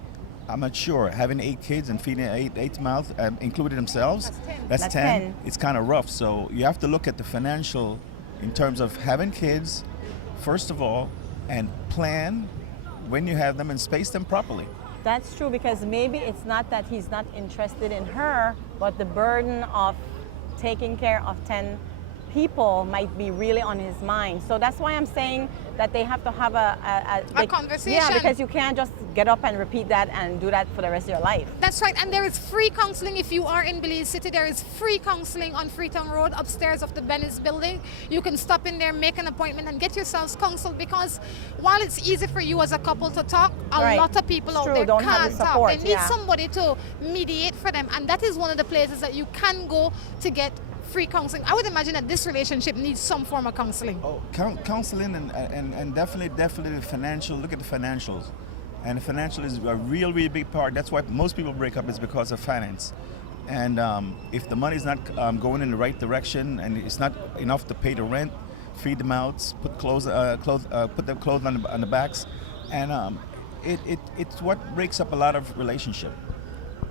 I'm not sure. Having 8 kids and feeding eight mouths, including themselves, that's 10. It's kind of rough. So you have to look at the financial in terms of having kids, first of all, and plan when you have them and space them properly. That's true, because maybe it's not that he's not interested in her, but the burden of taking care of 10 people might be really on his mind. So that's why I'm saying that they have to have a conversation. Yeah, because you can't just get up and repeat that and do that for the rest of your life. That's right, and there is free counseling if you are in Belize City. There is free counseling on Freetown Road upstairs of the Bennis building. You can stop in there, make an appointment and get yourselves counseled, because while it's easy for you as a couple to talk, a lot of people out there don't have can't the support, talk. They need somebody to mediate for them, and that is one of the places that you can go to get free counseling. I would imagine that this relationship needs some form of counseling. Oh, counseling and definitely the financial. Look at the financials, and the financial is a really big part. That's why most people break up, is because of finance. And if the money's not going in the right direction and it's not enough to pay the rent, feed the mouths, put the clothes on the backs, and it's what breaks up a lot of relationship.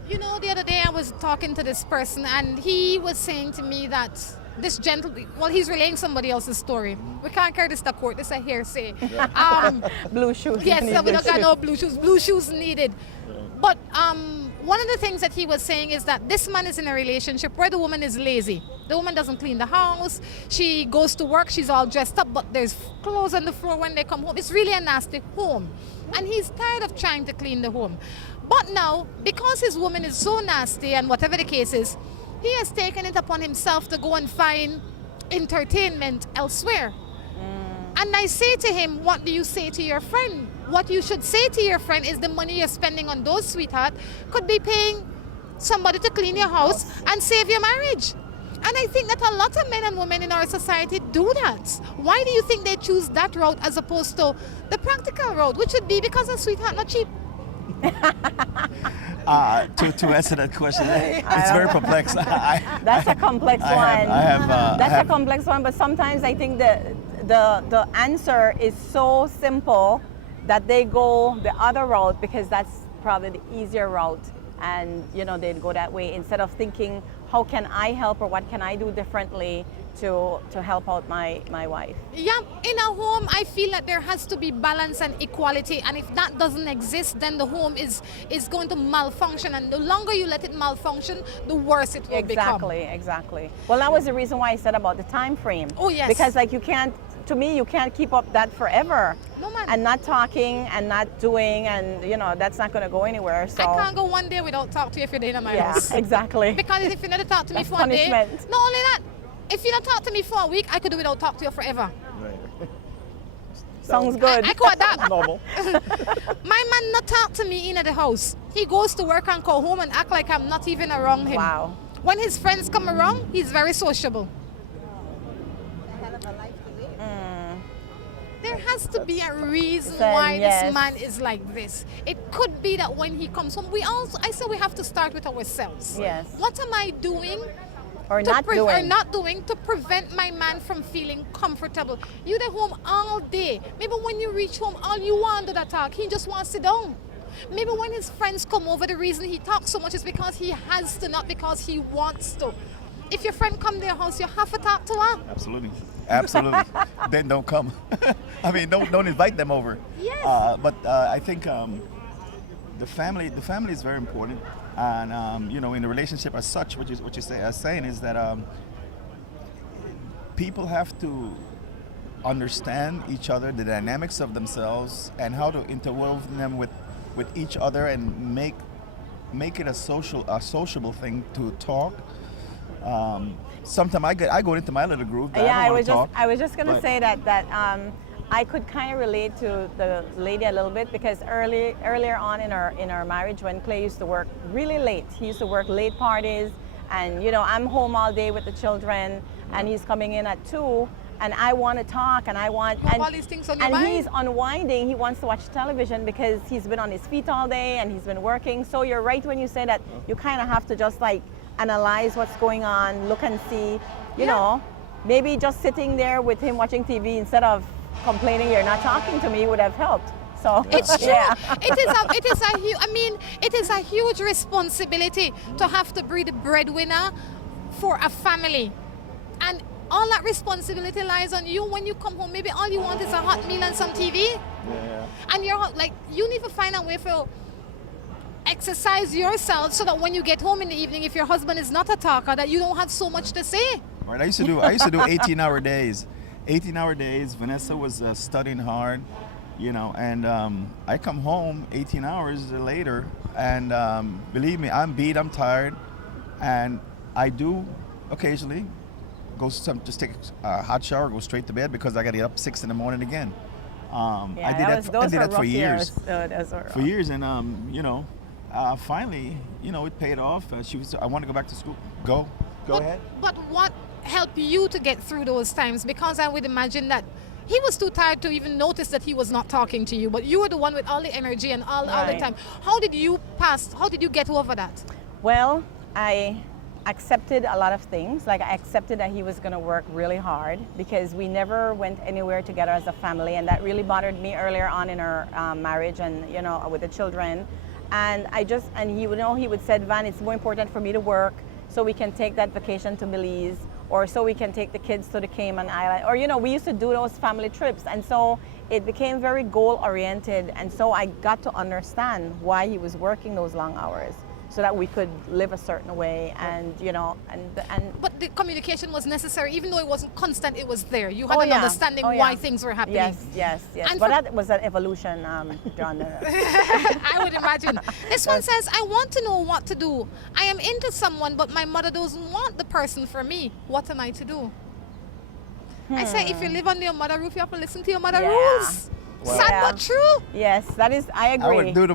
The other day I was talking to this person and he was saying to me that this gentleman, he's relaying somebody else's story. We can't carry this to court, this is a hearsay. Blue shoes. Yes, we don't got no blue shoes. Blue shoes needed. But one of the things that he was saying is that this man is in a relationship where the woman is lazy. The woman doesn't clean the house. She goes to work, she's all dressed up, but there's clothes on the floor when they come home. It's really a nasty home. And he's tired of trying to clean the home. But now, because his woman is so nasty and whatever the case is, he has taken it upon himself to go and find entertainment elsewhere. And I say to him, what do you say to your friend? What you should say to your friend is the money you're spending on those, sweetheart, could be paying somebody to clean your house and save your marriage. And I think that a lot of men and women in our society do that. Why do you think they choose that route as opposed to the practical route, which would be because a sweetheart not cheap? To answer that question, it's very complex. That's a complex one. That's a complex one, but sometimes I think the answer is so simple that they go the other route because that's probably the easier route, and they'd go that way instead of thinking, how can I help or what can I do differently to help out my wife? Yeah, in a home, I feel that there has to be balance and equality, and if that doesn't exist, then the home is going to malfunction, and the longer you let it malfunction, the worse it will become. Exactly. Well, that was the reason why I said about the time frame. Oh, yes. Because you can't keep up that forever. No, man. And not talking and not doing, and that's not going to go anywhere. So I can't go one day without talking to you if you're in my house. Yeah, exactly. Because if you never talk to me That's for a day, not punishment. only that, if you don't talk to me for a week, I could do without talking to you forever. Right. Sounds good. I call that normal. My man not talk to me in the house. He goes to work and go home and act like I'm not even around him. Wow. When his friends come around, he's very sociable. There has to be a reason why this man is like this. It could be that when he comes home, I say we have to start with ourselves. Yes. What am I doing? Or not doing to prevent my man from feeling comfortable? You're at home all day. Maybe when you reach home, all you want to talk, he just wants to sit down. Maybe when his friends come over, the reason he talks so much is because he has to, not because he wants to. if your friend come to your house, you have to talk to her. Absolutely. Absolutely. Then don't come. I mean, don't invite them over. Yes. But I think the family is very important, and you know, in the relationship as such, what you saying is that people have to understand each other, the dynamics of themselves, and how to interwove them with each other, and make it a sociable thing to talk. Sometimes I go into my little group. I was just gonna say that I could kind of relate to the lady a little bit, because earlier on in our marriage, when Clay used to work really late, he used to work late parties, and you know, I'm home all day with the children, and he's coming in at 2. And I want to talk, and I want all these things on your mind. And he's unwinding. He wants to watch television because he's been on his feet all day and he's been working. So you're right when you say that you kind of have to just like analyze what's going on, look and see. You know, maybe just sitting there with him watching TV instead of complaining you're not talking to me would have helped. So it's true. It is a huge responsibility to have to be the breadwinner for a family, and all that responsibility lies on you. When you come home, maybe all you want is a hot meal and some TV. And you're like, you need to find a way to exercise yourself so that when you get home in the evening, if your husband is not a talker, that you don't have so much to say. Right. I used to do 18-hour days. 18-hour days. Vanessa was studying hard, you know, and I come home 18 hours later, and believe me, I'm beat, I'm tired, and I do occasionally just take a hot shower, go straight to bed, because I got to get up 6 in the morning again. I did that for years. For years, and you know, finally, you know, it paid off. I want to go back to school. Go ahead. But what helped you to get through those times? Because I would imagine that he was too tired to even notice that he was not talking to you, but you were the one with all the energy and all the time. How did you get over that? Well, I accepted a lot of things. Like, I accepted that he was going to work really hard, because we never went anywhere together as a family, and that really bothered me earlier on in our marriage, and you know, with the children. And he would say, Van, it's more important for me to work so we can take that vacation to Belize, or so we can take the kids to the Cayman Island, or you know, we used to do those family trips, and so it became very goal oriented, and so I got to understand why he was working those long hours, so that we could live a certain way, and you know, and. But the communication was necessary, even though it wasn't constant. It was there. You had an understanding why things were happening. Yes. And but that was an evolution, John. I would imagine. This one says, I want to know what to do. I am into someone, but my mother doesn't want the person for me. What am I to do? I say, if you live under your mother roof, you have to listen to your mother rules. Well, sad but true. Yes, that is. I agree. I would do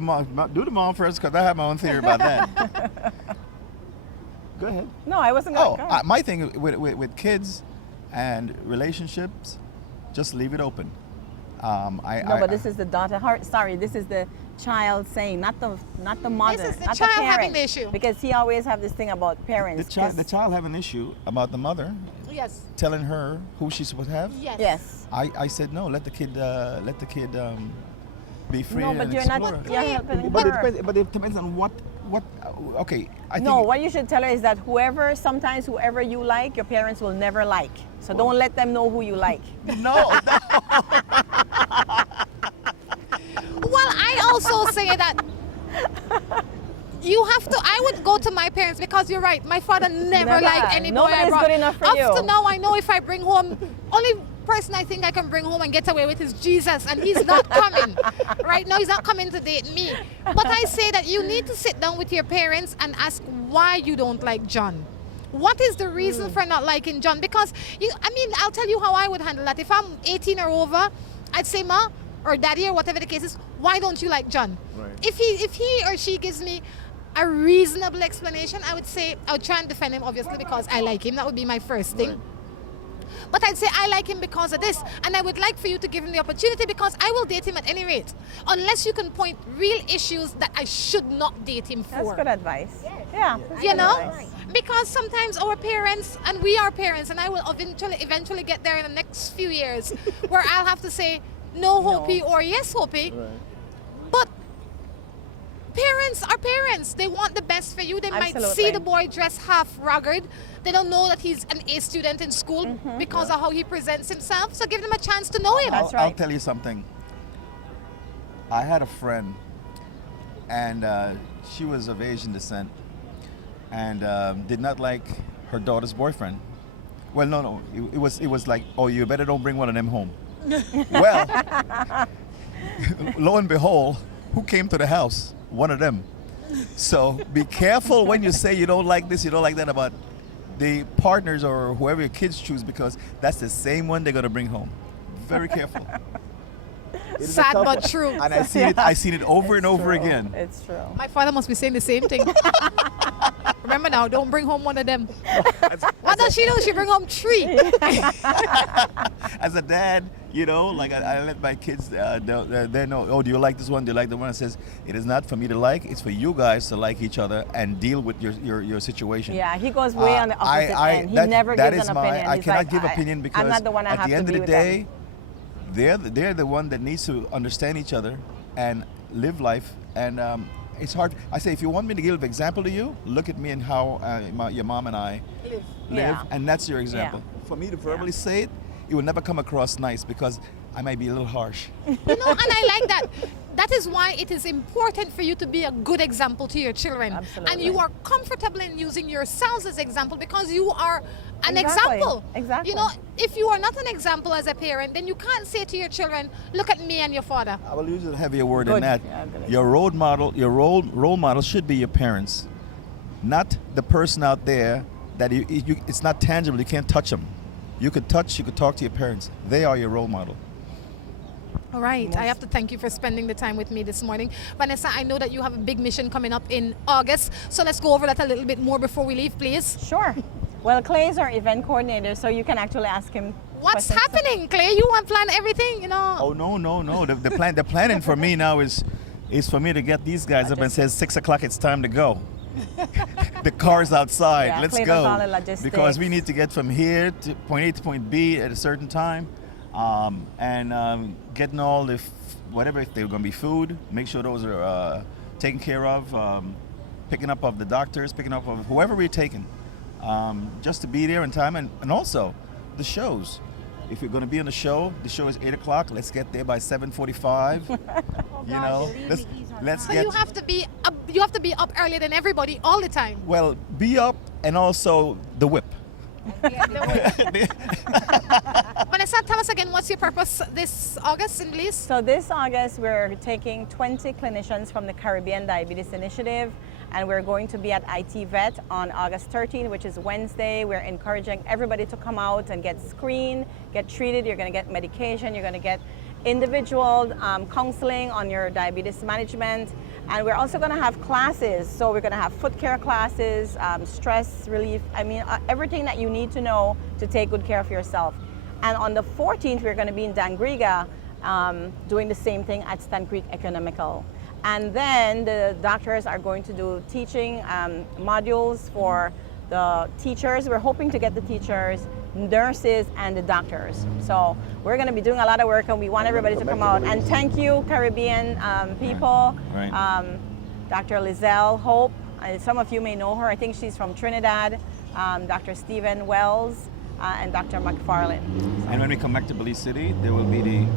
the mom first, because I have my own theory about that. Go ahead. No, I wasn't going to. My thing with kids and relationships, just leave it open. But this is the daughter. This is the child saying, not the mother, this is the not child the parent, having the issue. Because he always have this thing about parents. The child have an issue about the mother. Yes. Telling her who she's supposed to have. Yes. I said no. Let the kid be free. No, but and you're explore. not. You're helping her. But it depends on what. Okay. What you should tell her is that sometimes whoever you like, your parents will never like. So don't let them know who you like. No. Well, I also say that you have to. I would go to my parents, because you're right. My father never liked any boy I brought. Nobody's good enough for you. Up to now, I know if I bring home, only person I think I can bring home and get away with is Jesus, and he's not coming. Right now, he's not coming to date me. But I say that you need to sit down with your parents and ask why you don't like John. What is the reason for not liking John? Because I'll tell you how I would handle that. If I'm 18 or over, I'd say, Ma or Daddy or whatever the case is, why don't you like John? Right. If he or she gives me a reasonable explanation, I would try and defend him, obviously, because I like him. That would be my first thing. Right. But I'd say, I like him because of this, and I would like for you to give him the opportunity, because I will date him at any rate, unless you can point real issues that I should not date him for. That's good advice. Yeah. You know? Because sometimes our parents, and we are parents, and I will eventually get there in the next few years, where I'll have to say, no, Hopi, or yes, Hopi. Right. But parents parents are parents. They want the best for you. They might Absolutely. see the boy dressed half rugged. They don't know that he's an A student in school because of how he presents himself. So give them a chance to know him. I'll tell you something. I had a friend, and she was of Asian descent, and did not like her daughter's boyfriend. Well, no. It was like, oh, you better don't bring one of them home. Well, lo and behold, who came to the house? One of them. So be careful when you say you don't like this, you don't like that about the partners or whoever your kids choose, because that's the same one they're going to bring home. Very careful. It is a Sad tough but one. true. And I seen it over and over again. It's true. My father must be saying the same thing. Remember now, don't bring home one of them. What does she do? She bring home 3. As a dad, you know, like I let my kids they know, oh, do you like this one? Do you like the one? It says, it is not for me to like, it's for you guys to like each other and deal with your situation. Yeah, he goes way on the opposite end. He never gives an opinion. I He's cannot like, give opinion because I'm not the one I at have the to end be of the with day, them. they're the one that needs to understand each other and live life. And it's hard. I say, if you want me to give an example to you, look at me and how your mom and I live, Yeah. and that's your example. Yeah. For me to verbally say it, it will never come across nice because I might be a little harsh. You know, and I like that. That is why it is important for you to be a good example to your children. Absolutely. And you are comfortable in using yourselves as example because you are an Exactly. example. Exactly. You know, if you are not an example as a parent, then you can't say to your children, look at me and your father. I will use a heavier word than Good. that. Yeah, good. Your role model should be your parents, not the person out there that it's not tangible. You can't touch them. You could talk to your parents. They are your role model. All right. I have to thank you for spending the time with me this morning. Vanessa, I know that you have a big mission coming up in August. So let's go over that a little bit more before we leave, please. Sure. Well, Clay is our event coordinator, so you can actually ask him. What's questions. happening, Clay? You want to plan everything, you know? Oh no. The planning for me now is for me to get these guys up and says 6 o'clock. It's time to go. The car's outside. Yeah, Let's Clay does all the go logistics. because we need to get from here to point A to point B at a certain time, and getting all the whatever, if they're going to be food, make sure those are taken care of. Picking up of the doctors, picking up of whoever we're taking, just to be there in time, and also the shows. If you're going to be on the show is 8 o'clock. Let's get there by 7:45. You know, let's So get. you have to be up earlier than everybody all the time. Well, be up and also the whip. Vanessa, tell us again, what's your purpose this August in Belize? So this August, we're taking 20 clinicians from the Caribbean Diabetes Initiative, and we're going to be at IT Vet on August 13th, which is Wednesday. We're encouraging everybody to come out and get screened, get treated. You're going to get medication. You're going to get individual counseling on your diabetes management. And we're also going to have classes. So we're going to have foot care classes, stress relief. I mean, everything that you need to know to take good care of yourself. And on the 14th, we're going to be in Dangriga doing the same thing at Stan Creek Economical. And then the doctors are going to do teaching modules for the teachers. We're hoping to get the teachers, nurses, and the doctors. So we're going to be doing a lot of work, and we want everybody to come out. And thank you, Caribbean people. Right. Dr. Lizelle Hope. Some of you may know her. I think she's from Trinidad. Dr. Stephen Wells and Dr. McFarlane. And when we come back to Belize City, there will be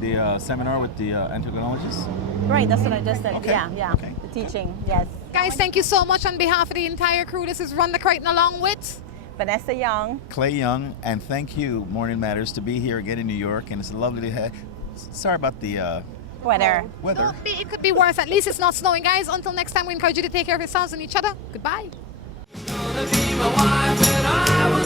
the seminar with the endocrinologists. Right, that's what I just said. Okay. Yeah. Okay. The teaching, yes. Guys, thank you so much on behalf of the entire crew. This is Rhonda Crichton along with Vanessa Young. Clay Young, and thank you, Morning Matters, to be here again in New York, and it's lovely to have. Sorry about the Weather. weather. It could be worse. At least it's not snowing, guys. Until next time, we encourage you to take care of yourselves and each other. Goodbye. Gonna be my wife when I was